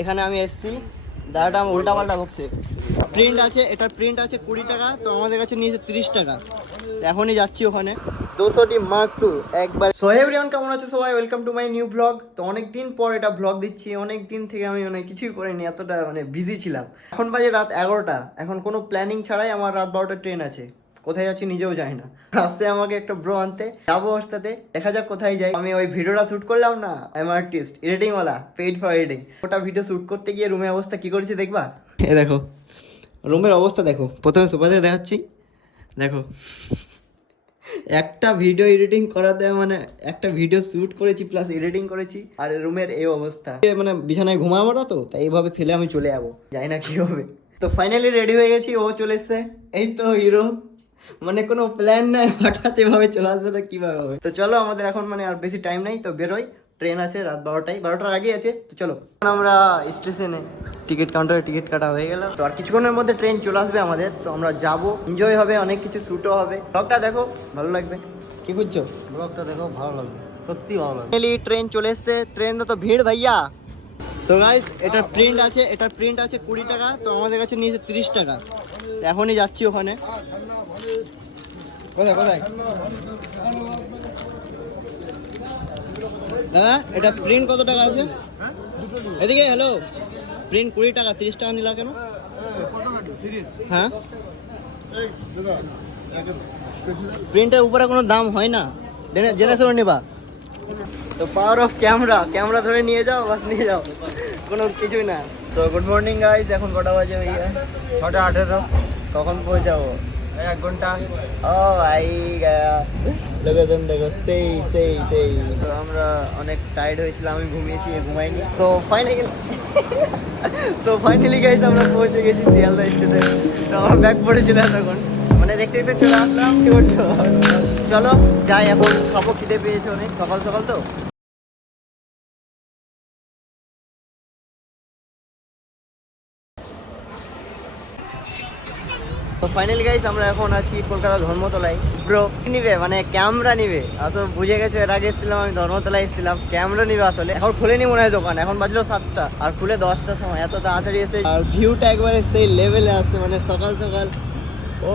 এখানে আমি এসেছি, দাদাটা আমার উল্টা পাল্টা বকছে। প্রিন্ট আছে, এটার প্রিন্ট আছে 20 টাকা, তো আমাদের কাছে নিয়েছে 30 টাকা। এখনই যাচ্ছি ওখানে। 200টি মার্ক টু একবার। সো হে এভরিওয়ান, কেমন আছে সবাই? Welcome to my new blog. তো অনেক দিন পর এটা ব্লগ দিচ্ছি। অনেক দিন থেকে আমি কিছুই করিনি, এতটা বিজি ছিলাম। এখন বাজে রাত 11টা। এখন কোনো প্ল্যানিং ছাড়াই আমার রাত 12টার ট্রেন আছে। কোথায় যাচ্ছি নিজেও জানি না। আসছে আমাকে একটা ব্রো আনতে, যাবো ওর সাথে, দেখা যাক কোথায় যাই। আমি ওই ভিডিওটা শুট করলাম না, আই এম আর্টিস্ট, এডিটিং ওয়ালা, পেইড ফর এডিটিং। ওটা ভিডিও শুট করতে গিয়ে রুমের অবস্থা কি করেছি দেখবা? এ দেখো রুমের অবস্থা দেখো। প্রথমে সোফাতে দেখাচ্ছি, দেখো একটা ভিডিও এডিটিং করাতে একটা ভিডিও শুট করেছি প্লাস এডিটিং করেছি, আর রুমের এই অবস্থা। বিছানায় ঘুমাবো না, তো তাই এইভাবে ফেলে আমি চলে যাবো, জানি না কি হবে। তো ফাইনালি রেডি হয়ে গেছি, ও চলে এসছে। এই তো হিরো, কোনো প্ল্যান নাই, হঠাৎ এভাবে চলে আসবে তো কিভাবে হবে। তো চলো, আমাদের এখন আর বেশি টাইম নাই, তো বেরোই। ট্রেন আছে রাত 12টার আগে আছে, তো চলো। আমরা স্টেশনে টিকিট কাউন্টারে টিকিট কাটা হয়ে গেল, তো আর কিছুক্ষণের মধ্যে ট্রেন চলে আসবে আমাদের। তো আমরা যাবো, এনজয় হবে, অনেক কিছু শ্যুটও হবে। ব্লগটা দেখো, ভালো লাগবে। কি বুঝছো? ব্লগটা দেখো, ভালো লাগবে, সত্যি ভালো লাগবে। ট্রেন চলে এসছে, ট্রেনে তো ভিড় ভাইয়া। তো গাইস, এটার প্রিন্ট আছে 20 টাকা, তো আমাদের কাছে নিয়েছে 30 টাকা। এখনই যাচ্ছি ওখানে। কোথায় কোথায় দাদা, এটা প্রিন্ট কত টাকা আছে? এদিকে হ্যালো, প্রিন্ট 20 টাকা, 30 টাকা নিলা কেন? হ্যাঁ, প্রিন্টের উপরে কোনো দাম হয় না, জেনে শুনে নিবা। তো পাওয়ার অফ ক্যামেরা ধরে নিয়ে যাও, বাস নিয়ে যাও, কোনো কিছুই না। তো গুড মর্নিং গাইস, এখন কটা বাজে ভাইয়া? 6:18। কখন পৌঁছাবো? 1 ঘন্টা। ও ভাই গায়া, লোকেশন দেখো, সেই। তো আমরা অনেক টায়ার্ড হয়েছিলাম, আমি ঘুমিয়েছি, ঘুমাইনি। সো ফাইনালি গাইস, আমরা পৌঁছে গেছি শিয়ালদা স্টেশন। তো আমার ব্যাগ পড়েছিল তখন, দেখতে দেখতে চলে আসলাম। কি করছো? চলো যাই, এখন খাবো, খিদে পেয়েছে অনেক, সকাল সকাল তো। তো ফাইনালি গাইস, আমরা এখন আছি কলকাতা ধর্মতলায়। ব্রো নিবে, ক্যামেরা নিবে। আসলে বুঝে গেছো, এর আগে এসেছিলাম আমি, ধর্মতলায় এসেছিলাম, ক্যামেরা নিবে আসলে। এখন খুলেনি মনে হয় দোকান, এখন বাজলো 7টা, আর খুলে 10টার সময়। এত তাড়াতাড়ি এসে, আর ভিউটা একবারে সেই লেভেলে আসছে, সকাল সকাল। ও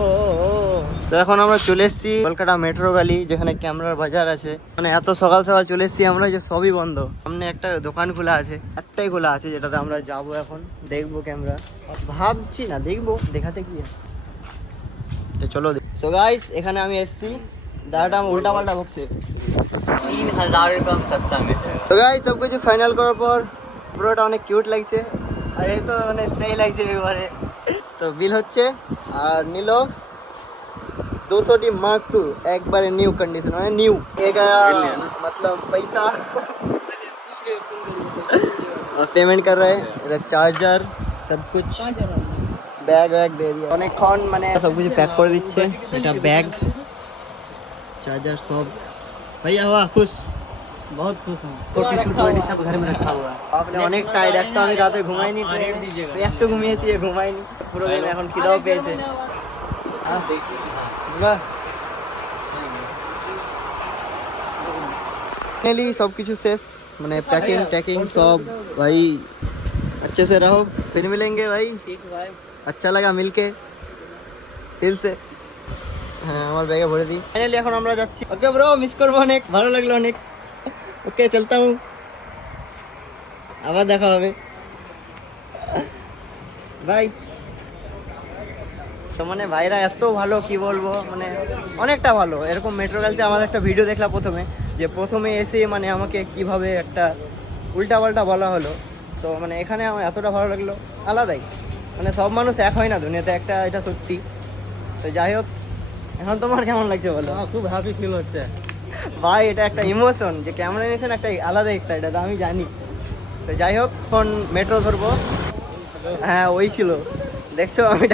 তো এখন আমরা চলে এসেছি কলকাতা মেট্রো গলি, যেখানে ক্যামেরার বাজার আছে। এত সকাল সকাল চলে এসেছি আমরা যে সবই বন্ধ। সামনে একটা দোকান খোলা আছে, একটাই খোলা আছে, যেটাতে আমরা যাবো এখন, দেখবো ক্যামেরা। ভাবছি না দেখবো, দেখাতে কি আছে। তো চলো। সো গাইস, এখানে আমি এসেছি, দাদাটা আমার উল্টা পাল্টা বকছে। 3000 कम सस्ता में। তো গাইস, সব কিছু ফাইনাল করার পর পুরোটা অনেক কিউট লাগছে, আর এই তো সেই লাগছে এবারে। তো বিল হচ্ছে, আর নিল 200टी मार्क टू, একবারে নিউ কন্ডিশন, নিউ एक मतलब पैसा। और पेमेंट कर रहा है, चार्जर सब कुछ, ব্যাগ দিয়ে দিয়ে অনেকক্ষণ সব কিছু প্যাক করে দিচ্ছে। এটা ব্যাগ, चार्जर सब। भैया हुआ खुश? बहुत खुश हूँ। 42 सब घर में रखा हुआ है। আপনি অনেক টায়ার্ড, একটা আমি রাতে ঘুমাইনি, একটু ঘুমিয়েছি, ঘুমাইনি পুরো দিন। এখন খিদাও পেয়েছে। फाइनली सब কিছু শেষ, पैकिंग टैकिंग सब। भाई अच्छे से रहो, फिर मिलेंगे भाई। ठीक भाई, अच्छा लगा मिलके दिल से। হ্যাঁ, আমার ব্যাগে ভরে দিই। ফাইনালি এখন আমরা যাচ্ছি। ওকে ব্রো, মিস করবো অনেক, ভালো লাগলো অনেক। ওকে, চলতা হুঁ, আবার দেখা হবে, বাই। তো ভাইরা এত ভালো, কি বলবো, অনেকটা ভালো। এরকম মেট্রো গেলতে আমাদের একটা ভিডিও দেখলাম প্রথমে, যে প্রথমে এসে আমাকে কিভাবে একটা উল্টা পাল্টা বলা হলো। তো এখানে আমার এতটা ভালো লাগলো, আলাদাই। সব মানুষ এক হয় না দুনিয়াতে, একটা এটা সত্যি। তো যাই হোক, এখন তোমার কেমন লাগছে বলো? খুব হ্যাপি ফিল হচ্ছে ভাই, এটা একটা ইমোশন, যে ক্যামেরা নিয়েছেন, একটা আলাদা এক্সাইটেড, আমি জানি। তো যাই হোক, এখন মেট্রো ধরবো। হ্যাঁ, ওই ছিল, দেখছো আমি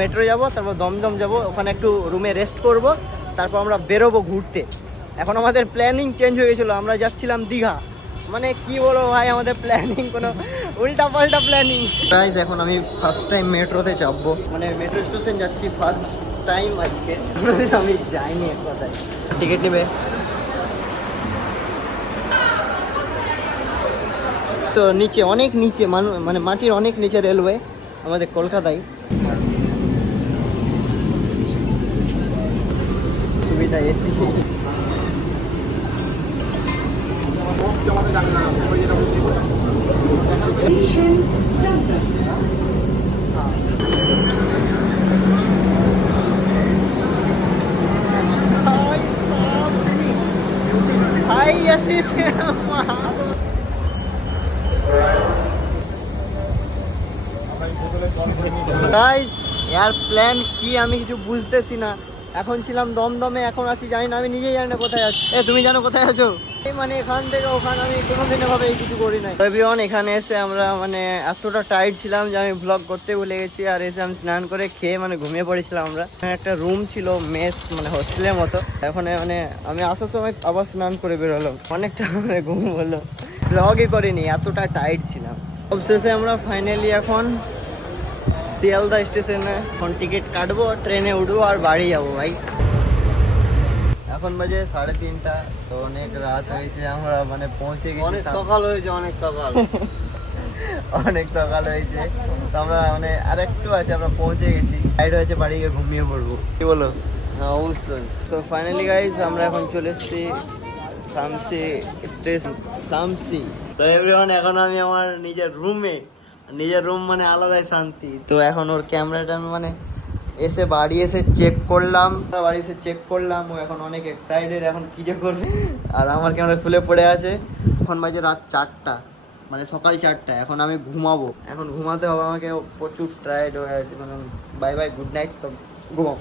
মেট্রো যাবো, তারপর দমদম যাবো, ওখানে একটু রুমে রেস্ট করব, তারপর আমরা বেরোবো ঘুরতে। এখন আমাদের প্ল্যানিং চেঞ্জ হয়ে গেছিলো, আমরা যাচ্ছিলাম দীঘা। কি বলবো ভাই, আমাদের প্ল্যানিং কোনো উল্টা পাল্টা প্ল্যানিং। গাইস, এখন আমি ফার্স্ট টাইম মেট্রোতে চাপবো, মেট্রো স্টেশন যাচ্ছি ফার্স্ট টাইম আজকে, আমি যাইনি এক কথায়। টিকিট নেবে। তো নিচে অনেক নিচে মানে মাটির অনেক নিচে রেলওয়ে আমাদের কলকাতায়। সুবিধা এসি। গাইস यार প্ল্যান কি আমি কিছু বুঝতেছি না। এখন ছিলাম দমদমে, এখন আছি জানি না, আমি নিজেই জানি না কোথায় আছি। তুমি জানো কোথায় আছো? এই মানে এখান থেকে ওখানে আমি কোনোদিন এভাবে এই কিছু করি নাই। এভরিওয়ান এখানে এসে আমরা মানে এতটা টাইট ছিলাম যে আমি ব্লগ করতে ভুলে গেছি। আর এসে আমি স্নান করে খেয়ে মানে ঘুমিয়ে পড়েছিলাম। আমরা এখানে একটা রুম ছিল, মেস মানে হোস্টেলের মতো। এখন মানে আমি আসার সময় আবার স্নান করে বেরোলাম, অনেকটা মানে ঘুম হলো, ব্লগই করিনি, এতটা টাইট ছিলাম। অবশেষে আমরা ফাইনালি এখন শিয়ালদা স্টেশনে এখন টিকিট কাটবো, ট্রেনে উঠবো আর বাড়ি যাবো ভাই। এখন বাজে 3:30, তো অনেক রাত হয়েছে, আমরা মানে পৌঁছে গেছি। অনেক সকাল হয়েছে, অনেক সকাল। অনেক সকাল হয়েছে, তো আমরা মানে আর একটু আছে, আমরা পৌঁছে গেছি। টাইট হয়েছে, বাড়ি গিয়ে ঘুমিয়ে পড়বো, কি বলো? হ্যাঁ অবশ্যই। তো ফাইনালি গাইস আমরা এখন চলে এসেছি Samsi station, Samsi. So everyone এখন আমি আমার নিজের রুমে, নিজের রুম মানে আলাদাই শান্তি। তো এখন ওর ক্যামেরাটা আমি মানে এসে বাড়ি এসে চেক করলাম, বাড়ি এসে চেক করলাম। ও এখন অনেক এক্সাইটেড, এখন কি যে করবে। আর আমার ক্যামেরা খুলে পড়ে আছে। এখন বাজে রাত 4টা, মানে সকাল 4টা। এখন আমি ঘুমাবো, এখন ঘুমাতে হবে আমাকে, প্রচুর টায়ার্ড হয়ে আছে। মানে বাই বাই, গুড নাইট, সব ঘুমাও।